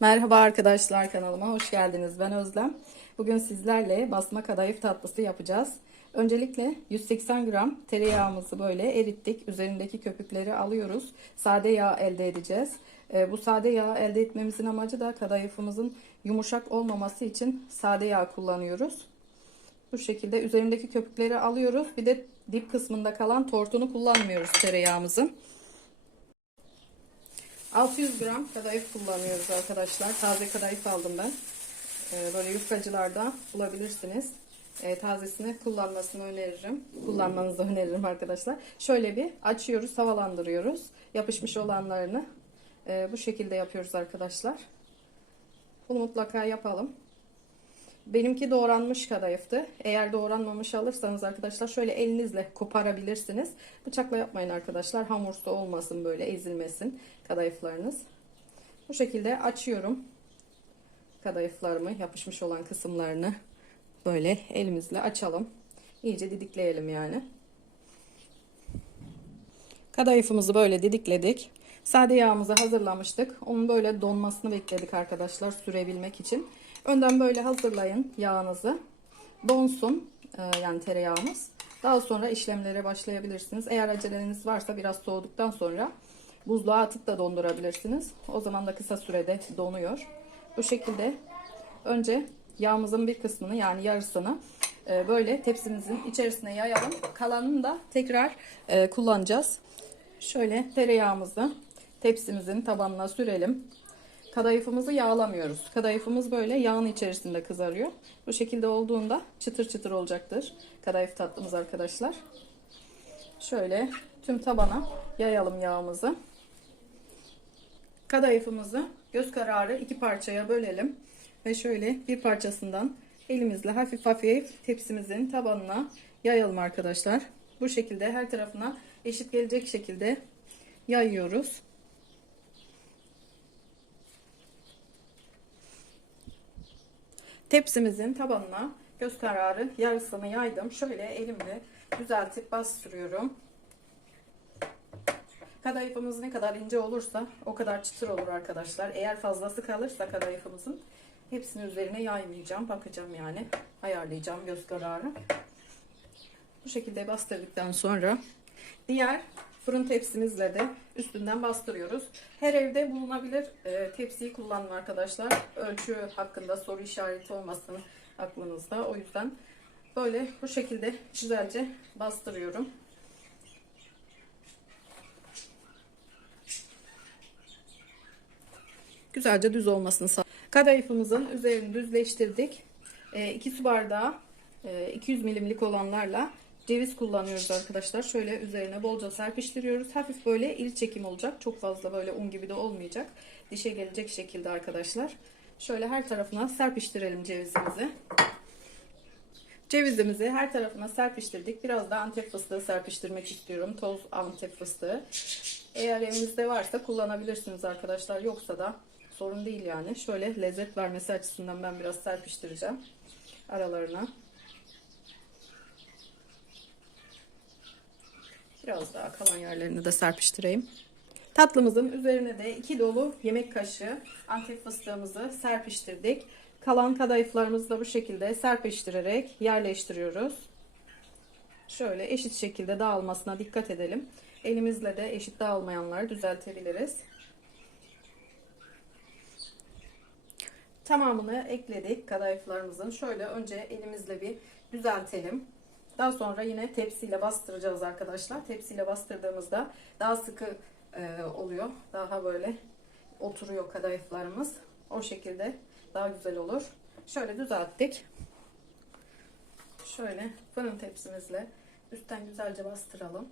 Merhaba arkadaşlar kanalıma hoş geldiniz. Ben Özlem. Bugün sizlerle basma kadayıf tatlısı yapacağız. Öncelikle 180 gram tereyağımızı böyle erittik. Üzerindeki köpükleri alıyoruz. Sade yağ elde edeceğiz. Ee, bu sade yağ elde etmemizin amacı da kadayıfımızın yumuşak olmaması için sade yağ kullanıyoruz. Bu şekilde üzerindeki köpükleri alıyoruz. Bir de dip kısmında kalan tortunu kullanmıyoruz tereyağımızın. 600 gram kadayıf kullanıyoruz arkadaşlar. Taze kadayıf aldım ben. Ee, böyle yufkacılarda bulabilirsiniz. Ee, tazesini kullanmasını öneririm. Kullanmanızı öneririm arkadaşlar. Şöyle bir açıyoruz, havalandırıyoruz. Yapışmış olanlarını e, bu şekilde yapıyoruz arkadaşlar. Bunu mutlaka yapalım. Benimki doğranmış kadayıftı. Eğer doğranmamış alırsanız arkadaşlar şöyle elinizle koparabilirsiniz. Bıçakla yapmayın arkadaşlar. Hamursu olmasın böyle ezilmesin kadayıflarınız. Bu şekilde açıyorum kadayıflarımı yapışmış olan kısımlarını böyle elimizle açalım. İyice didikleyelim yani. Kadayıfımızı böyle didikledik. Sade yağımızı hazırlamıştık. Onun böyle donmasını bekledik arkadaşlar sürebilmek için. Önden böyle hazırlayın yağınızı. Donsun e, yani tereyağımız. Daha sonra işlemlere başlayabilirsiniz. Eğer aceleniz varsa biraz soğuduktan sonra buzluğa atıp da dondurabilirsiniz. O zaman da kısa sürede donuyor. Bu şekilde önce yağımızın bir kısmını yani yarısını e, böyle tepsimizin içerisine yayalım. Kalanını da tekrar e, kullanacağız. Şöyle tereyağımızı tepsimizin tabanına sürelim. Kadayıfımızı yağlamıyoruz. Kadayıfımız böyle yağın içerisinde kızarıyor. Bu şekilde olduğunda çıtır çıtır olacaktır. Kadayıf tatlımız arkadaşlar. Şöyle tüm tabana yayalım yağımızı. Kadayıfımızı göz kararı iki parçaya bölelim. Ve şöyle bir parçasından elimizle hafif hafif tepsimizin tabanına yayalım arkadaşlar. Bu şekilde her tarafına eşit gelecek şekilde yayıyoruz. Tepsimizin tabanına göz kararı yarısını yaydım. Şöyle elimle düzeltip bastırıyorum. Kadayıfımız ne kadar ince olursa o kadar çıtır olur arkadaşlar. Eğer fazlası kalırsa kadayıfımızın hepsini üzerine yaymayacağım. Bakacağım yani. Ayarlayacağım göz kararı. Bu şekilde bastırdıktan sonra diğer fırın tepsimizle de üstünden bastırıyoruz. Her evde bulunabilir e, tepsiyi kullanın arkadaşlar. Ölçü hakkında soru işareti olmasın aklınızda. O yüzden böyle bu şekilde güzelce bastırıyorum. Güzelce düz olmasını sağ. Kadayıfımızın üzerini düzleştirdik. 2 su bardağı e, 200 milimlik olanlarla ceviz kullanıyoruz arkadaşlar. Şöyle üzerine bolca serpiştiriyoruz. Hafif böyle il çekim olacak. Çok fazla böyle un gibi de olmayacak. Dişe gelecek şekilde arkadaşlar. Şöyle her tarafına serpiştirelim cevizimizi. Cevizimizi her tarafına serpiştirdik. Biraz da antep fıstığı serpiştirmek istiyorum. Toz antep fıstığı. Eğer evinizde varsa kullanabilirsiniz arkadaşlar. Yoksa da sorun değil yani. Şöyle lezzet vermesi açısından ben biraz serpiştireceğim aralarına. Biraz daha kalan yerlerini de serpiştireyim. Tatlımızın üzerine de 2 dolu yemek kaşığı antep fıstığımızı serpiştirdik. Kalan kadayıflarımızı da bu şekilde serpiştirerek yerleştiriyoruz. Şöyle eşit şekilde dağılmasına dikkat edelim. Elimizle de eşit dağılmayanları düzeltebiliriz. Tamamını ekledik kadayıflarımızın. Şöyle önce elimizle bir düzeltelim. Daha sonra yine tepsiyle bastıracağız arkadaşlar. Tepsiyle bastırdığımızda daha sıkı e, oluyor. Daha böyle oturuyor kadayıflarımız. O şekilde daha güzel olur. Şöyle düzelttik. Şöyle fırın tepsimizle üstten güzelce bastıralım.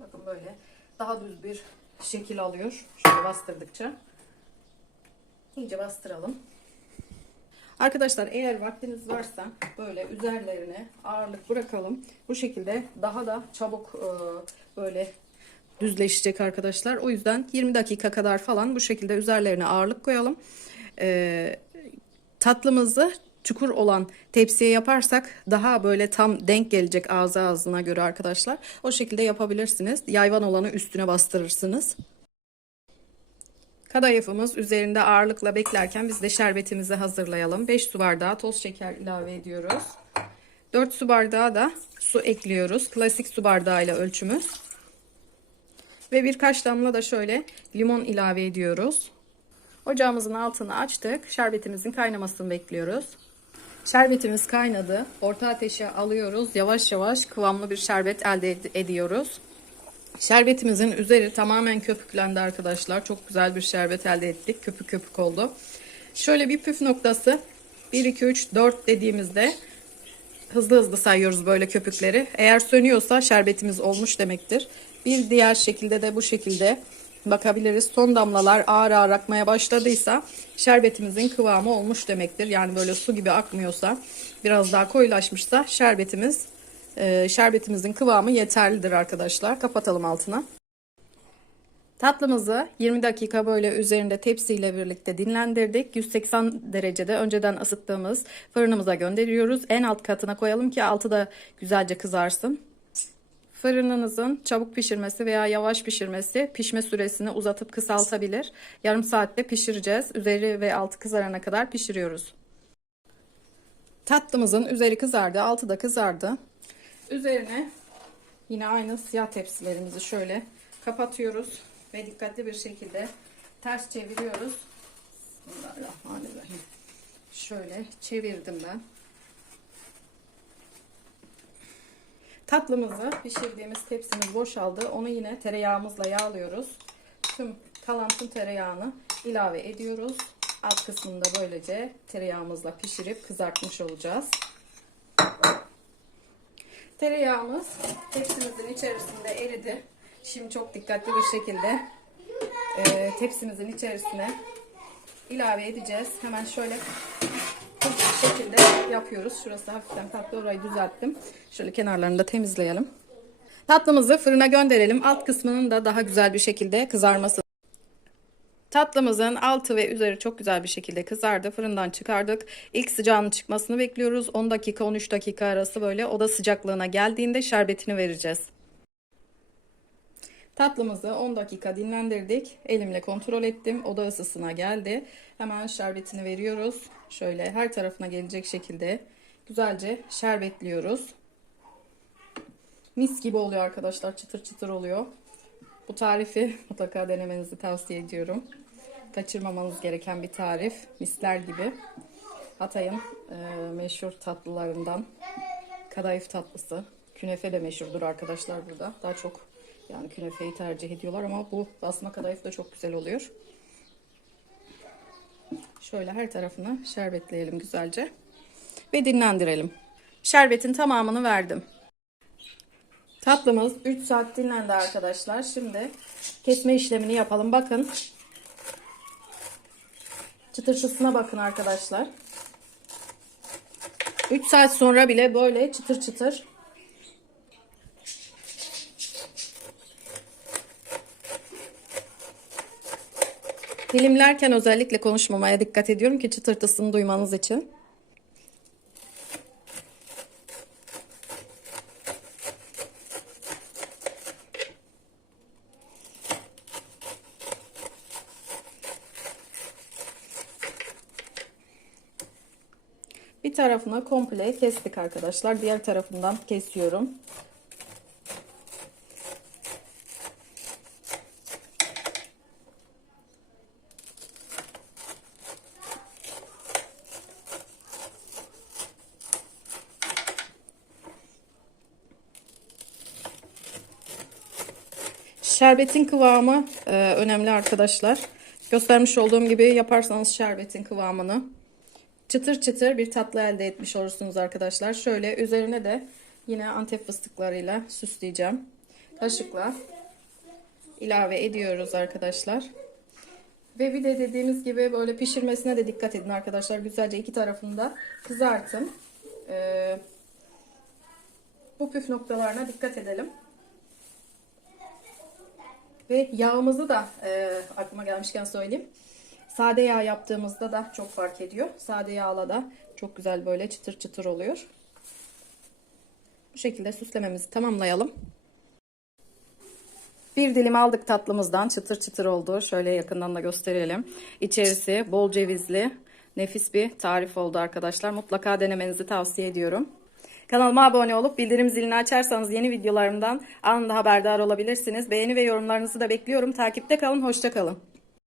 Bakın böyle daha düz bir şekil alıyor. Şöyle bastırdıkça. İyice bastıralım. Arkadaşlar eğer vaktiniz varsa böyle üzerlerine ağırlık bırakalım. Bu şekilde daha da çabuk e, böyle düzleşecek arkadaşlar. O yüzden 20 dakika kadar falan bu şekilde üzerlerine ağırlık koyalım. E, tatlımızı çukur olan tepsiye yaparsak daha böyle tam denk gelecek ağzı ağzına göre arkadaşlar. O şekilde yapabilirsiniz. Yayvan olanı üstüne bastırırsınız. Kadayıfımız üzerinde ağırlıkla beklerken biz de şerbetimizi hazırlayalım. 5 su bardağı toz şeker ilave ediyoruz. 4 su bardağı da su ekliyoruz. Klasik su bardağıyla ölçümüz. Ve birkaç damla da şöyle limon ilave ediyoruz. Ocağımızın altını açtık. Şerbetimizin kaynamasını bekliyoruz. Şerbetimiz kaynadı. Orta ateşe alıyoruz. Yavaş yavaş kıvamlı bir şerbet elde ed- ediyoruz. Şerbetimizin üzeri tamamen köpüklendi arkadaşlar. Çok güzel bir şerbet elde ettik. Köpük köpük oldu. Şöyle bir püf noktası. 1, 2, 3, 4 dediğimizde hızlı hızlı sayıyoruz böyle köpükleri. Eğer sönüyorsa şerbetimiz olmuş demektir. Bir diğer şekilde de bu şekilde bakabiliriz. Son damlalar ağır ağır akmaya başladıysa şerbetimizin kıvamı olmuş demektir. Yani böyle su gibi akmıyorsa biraz daha koyulaşmışsa şerbetimiz e, şerbetimizin kıvamı yeterlidir arkadaşlar. Kapatalım altına. Tatlımızı 20 dakika böyle üzerinde tepsiyle birlikte dinlendirdik. 180 derecede önceden ısıttığımız fırınımıza gönderiyoruz. En alt katına koyalım ki altı da güzelce kızarsın. Fırınınızın çabuk pişirmesi veya yavaş pişirmesi pişme süresini uzatıp kısaltabilir. Yarım saatte pişireceğiz. Üzeri ve altı kızarana kadar pişiriyoruz. Tatlımızın üzeri kızardı, altı da kızardı. Üzerine yine aynı siyah tepsilerimizi şöyle kapatıyoruz ve dikkatli bir şekilde ters çeviriyoruz. Bismillahirrahmanirrahim. Şöyle çevirdim ben. Tatlımızı pişirdiğimiz tepsimiz boşaldı. Onu yine tereyağımızla yağlıyoruz. Tüm kalan tüm tereyağını ilave ediyoruz. Alt kısmını da böylece tereyağımızla pişirip kızartmış olacağız. Tereyağımız tepsimizin içerisinde eridi. Şimdi çok dikkatli bir şekilde e, tepsimizin içerisine ilave edeceğiz. Hemen şöyle bu şekilde yapıyoruz. Şurası hafiften tatlı orayı düzelttim. Şöyle kenarlarını da temizleyelim. Tatlımızı fırına gönderelim. Alt kısmının da daha güzel bir şekilde kızarması. Tatlımızın altı ve üzeri çok güzel bir şekilde kızardı. Fırından çıkardık. İlk sıcağının çıkmasını bekliyoruz. 10 dakika 13 dakika arası böyle oda sıcaklığına geldiğinde şerbetini vereceğiz. Tatlımızı 10 dakika dinlendirdik. Elimle kontrol ettim. Oda ısısına geldi. Hemen şerbetini veriyoruz. Şöyle her tarafına gelecek şekilde güzelce şerbetliyoruz. Mis gibi oluyor arkadaşlar. Çıtır çıtır oluyor. Bu tarifi mutlaka denemenizi tavsiye ediyorum. Kaçırmamanız gereken bir tarif. Misler gibi. Hatay'ın e, meşhur tatlılarından kadayıf tatlısı. Künefe de meşhurdur arkadaşlar burada. Daha çok yani künefeyi tercih ediyorlar ama bu basma kadayıf da çok güzel oluyor. Şöyle her tarafını şerbetleyelim güzelce. Ve dinlendirelim. Şerbetin tamamını verdim. Tatlımız 3 saat dinlendi arkadaşlar. Şimdi kesme işlemini yapalım. Bakın. Çıtırtısına bakın arkadaşlar. 3 saat sonra bile böyle çıtır çıtır Dilimlerken özellikle konuşmamaya dikkat ediyorum ki çıtırtısını duymanız için. Tarafını komple kestik arkadaşlar. Diğer tarafından kesiyorum. Şerbetin kıvamı e, önemli arkadaşlar. Göstermiş olduğum gibi yaparsanız şerbetin kıvamını çıtır çıtır bir tatlı elde etmiş olursunuz arkadaşlar. Şöyle üzerine de yine antep fıstıklarıyla süsleyeceğim. Kaşıkla ilave ediyoruz arkadaşlar. Ve bir de dediğimiz gibi böyle pişirmesine de dikkat edin arkadaşlar. Güzelce iki tarafında kızartın. Ee, bu püf noktalarına dikkat edelim. Ve yağımızı da e, aklıma gelmişken söyleyeyim. Sade yağ yaptığımızda da çok fark ediyor. Sade yağla da çok güzel böyle çıtır çıtır oluyor. Bu şekilde süslememizi tamamlayalım. Bir dilim aldık tatlımızdan. Çıtır çıtır oldu. Şöyle yakından da gösterelim. İçerisi bol cevizli. Nefis bir tarif oldu arkadaşlar. Mutlaka denemenizi tavsiye ediyorum. Kanalıma abone olup bildirim zilini açarsanız yeni videolarımdan anında haberdar olabilirsiniz. Beğeni ve yorumlarınızı da bekliyorum. Takipte kalın, hoşça kalın.